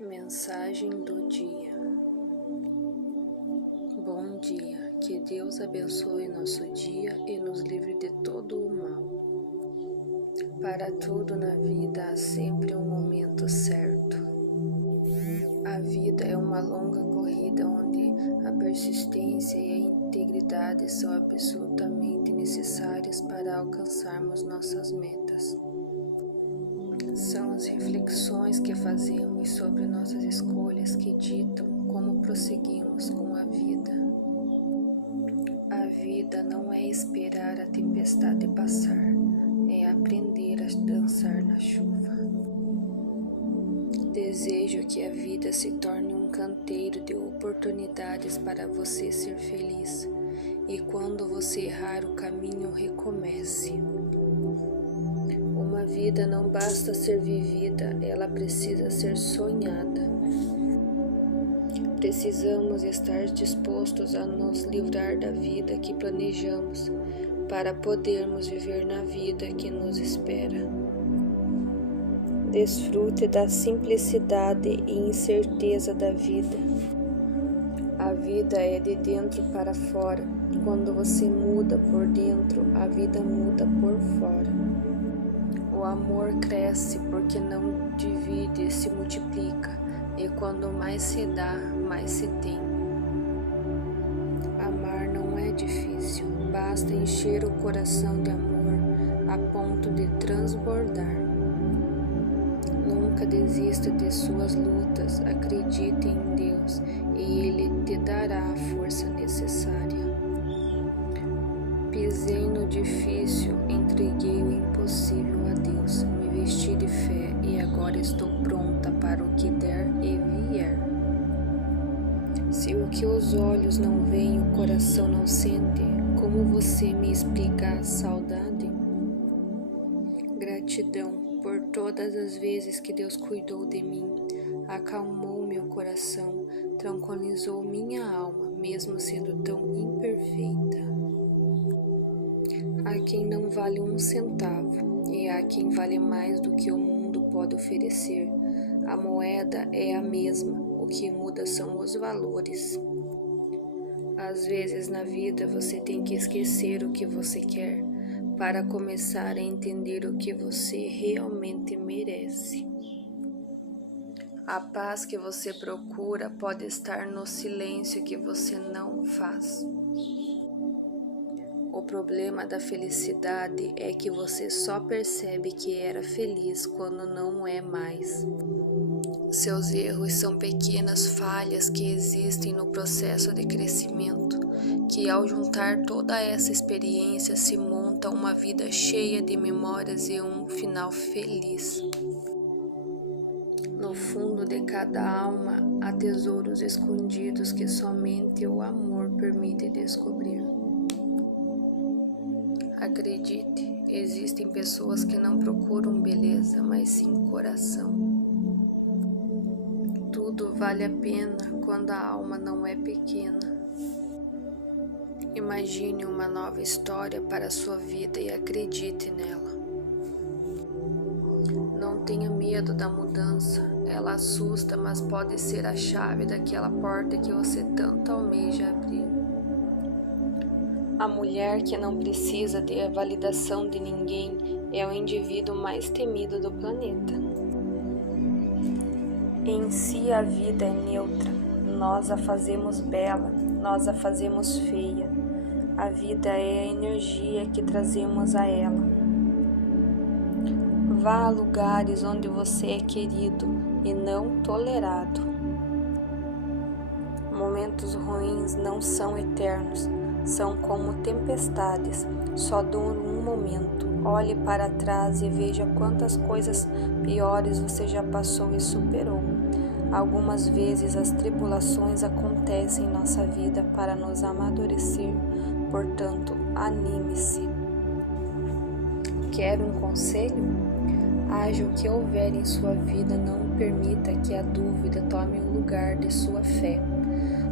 Mensagem do dia. Bom dia, que Deus abençoe nosso dia e nos livre de todo o mal. Para tudo na vida há sempre um momento certo. A vida é uma longa corrida onde a persistência e a integridade são absolutamente necessárias para alcançarmos nossas metas. São as reflexões que fazemos sobre nossas escolhas que ditam como prosseguimos com a vida. A vida não é esperar a tempestade passar, é aprender a dançar na chuva. Desejo que a vida se torne um canteiro de oportunidades para você ser feliz, e quando você errar o caminho, recomece. Uma vida não basta ser vivida, ela precisa ser sonhada. Precisamos estar dispostos a nos livrar da vida que planejamos para podermos viver na vida que nos espera. Desfrute da simplicidade e incerteza da vida. A vida é de dentro para fora. Quando você muda por dentro, a vida muda por fora. O amor cresce porque não divide, se multiplica, e quando mais se dá, mais se tem. Amar não é difícil, basta encher o coração de amor a ponto de transbordar. Nunca desista de suas lutas, acredite em Deus e Ele te dará a força necessária. Pisei no difícil, entreguei o impossível a Deus, me vesti de fé e agora estou pronta para o que der e vier. Se o que os olhos não veem, o coração não sente, como você me explica a saudade? Gratidão por todas as vezes que Deus cuidou de mim, acalmou meu coração, tranquilizou minha alma, mesmo sendo tão imperfeita. Há quem não vale um centavo, e há quem vale mais do que o mundo pode oferecer. A moeda é a mesma, o que muda são os valores. Às vezes na vida você tem que esquecer o que você quer, para começar a entender o que você realmente merece. A paz que você procura pode estar no silêncio que você não faz. O problema da felicidade é que você só percebe que era feliz quando não é mais. Seus erros são pequenas falhas que existem no processo de crescimento, que ao juntar toda essa experiência se monta uma vida cheia de memórias e um final feliz. No fundo de cada alma há tesouros escondidos que somente o amor permite descobrir. Acredite, existem pessoas que não procuram beleza, mas sim coração. Tudo vale a pena quando a alma não é pequena. Imagine uma nova história para a sua vida e acredite nela. Não tenha medo da mudança, ela assusta, mas pode ser a chave daquela porta que você tanto almeja abrir. A mulher que não precisa de validação de ninguém é o indivíduo mais temido do planeta. Em si a vida é neutra, nós a fazemos bela, nós a fazemos feia. A vida é a energia que trazemos a ela. Vá a lugares onde você é querido e não tolerado. Momentos ruins não são eternos. São como tempestades, só duram um momento. Olhe para trás e veja quantas coisas piores você já passou e superou. Algumas vezes as tribulações acontecem em nossa vida para nos amadurecer, portanto, anime-se. Quer um conselho? Haja o que houver em sua vida, não permita que a dúvida tome o lugar de sua fé.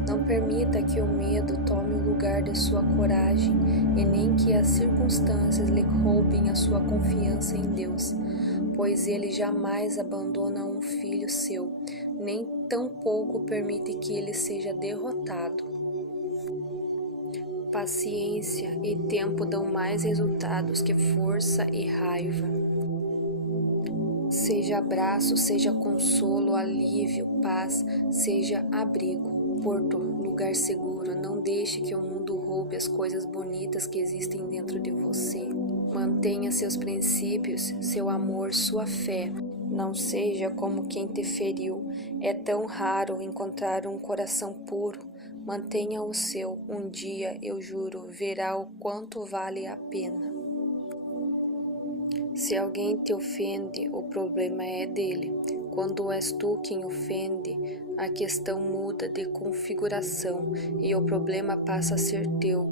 Não permita que o medo tome o lugar de sua coragem e nem que as circunstâncias lhe roubem a sua confiança em Deus, pois Ele jamais abandona um filho seu, nem tampouco permite que ele seja derrotado. Paciência e tempo dão mais resultados que força e raiva. Seja abraço, seja consolo, alívio, paz, seja abrigo, porto, lugar seguro. Não deixe que o mundo roube as coisas bonitas que existem dentro de você. Mantenha seus princípios, seu amor, sua fé. Não seja como quem te feriu. É tão raro encontrar um coração puro. Mantenha o seu. Um dia, eu juro, verá o quanto vale a pena. Se alguém te ofende, o problema é dele. Quando és tu quem ofende, a questão muda de configuração e o problema passa a ser teu.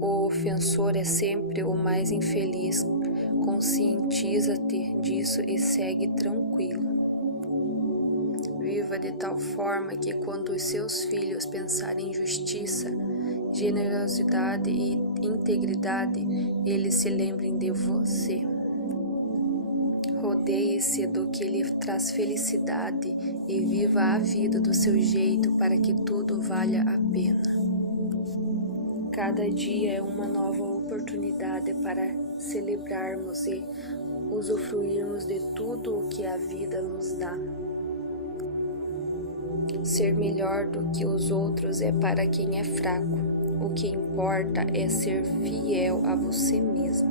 O ofensor é sempre o mais infeliz. Conscientiza-te disso e segue tranquilo. Viva de tal forma que quando os seus filhos pensarem em justiça, generosidade e integridade, eles se lembrem de você. Rodeie-se do que lhe traz felicidade e viva a vida do seu jeito para que tudo valha a pena. Cada dia é uma nova oportunidade para celebrarmos e usufruirmos de tudo o que a vida nos dá. Ser melhor do que os outros é para quem é fraco. O que importa é ser fiel a você mesmo.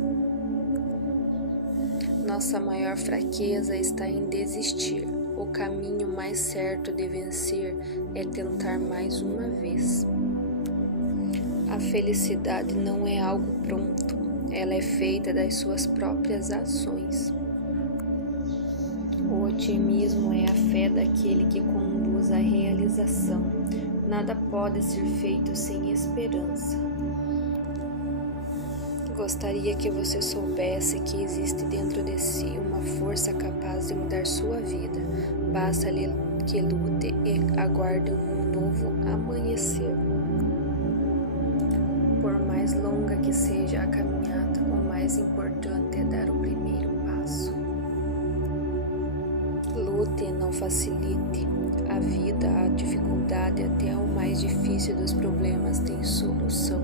Nossa maior fraqueza está em desistir. O caminho mais certo de vencer é tentar mais uma vez. A felicidade não é algo pronto, ela é feita das suas próprias ações. O otimismo é a fé daquele que conduz à realização. Nada pode ser feito sem esperança. Gostaria que você soubesse que existe dentro de si uma força capaz de mudar sua vida. Basta que lute e aguarde um novo amanhecer. Por mais longa que seja a caminhada, o mais importante é dar o primeiro passo. Lute e não facilite. A vida, a dificuldade, até o mais difícil dos problemas tem solução.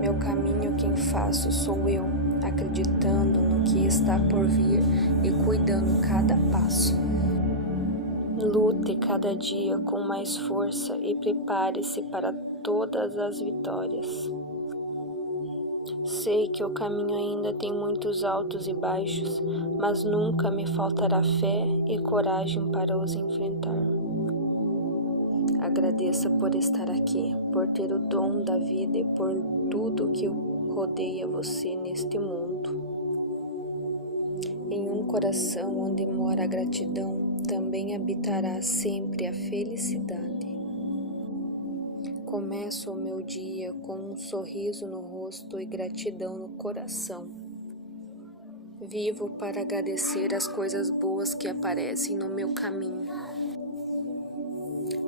Meu caminho quem faço sou eu, acreditando no que está por vir e cuidando cada passo. Lute cada dia com mais força e prepare-se para todas as vitórias. Sei que o caminho ainda tem muitos altos e baixos, mas nunca me faltará fé e coragem para os enfrentar. Agradeça por estar aqui, por ter o dom da vida e por tudo que rodeia você neste mundo. Em um coração onde mora a gratidão, também habitará sempre a felicidade. Começo o meu dia com um sorriso no rosto e gratidão no coração. Vivo para agradecer as coisas boas que aparecem no meu caminho.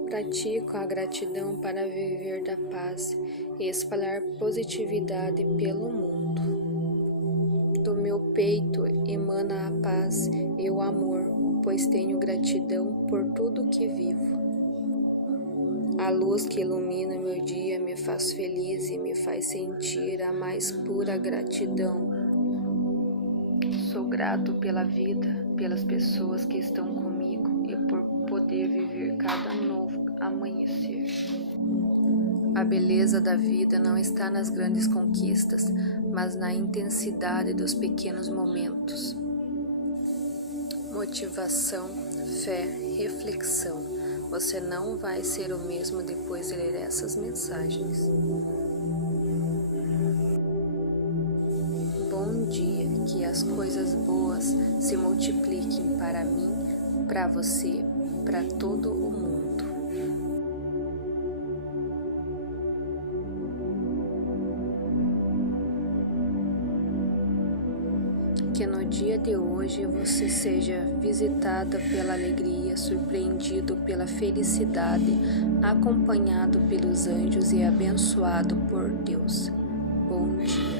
Pratico a gratidão para viver da paz e espalhar positividade pelo mundo. Do meu peito emana a paz e o amor, pois tenho gratidão por tudo que vivo. A luz que ilumina meu dia me faz feliz e me faz sentir a mais pura gratidão. Sou grato pela vida, pelas pessoas que estão comigo e por poder viver cada novo amanhecer. A beleza da vida não está nas grandes conquistas, mas na intensidade dos pequenos momentos. Motivação, fé, reflexão. Você não vai ser o mesmo depois de ler essas mensagens. Bom dia, que as coisas boas se multipliquem para mim, para você, para todo o mundo. Que no dia de hoje você seja visitada pela alegria, surpreendido pela felicidade, acompanhado pelos anjos e abençoado por Deus. Bom dia.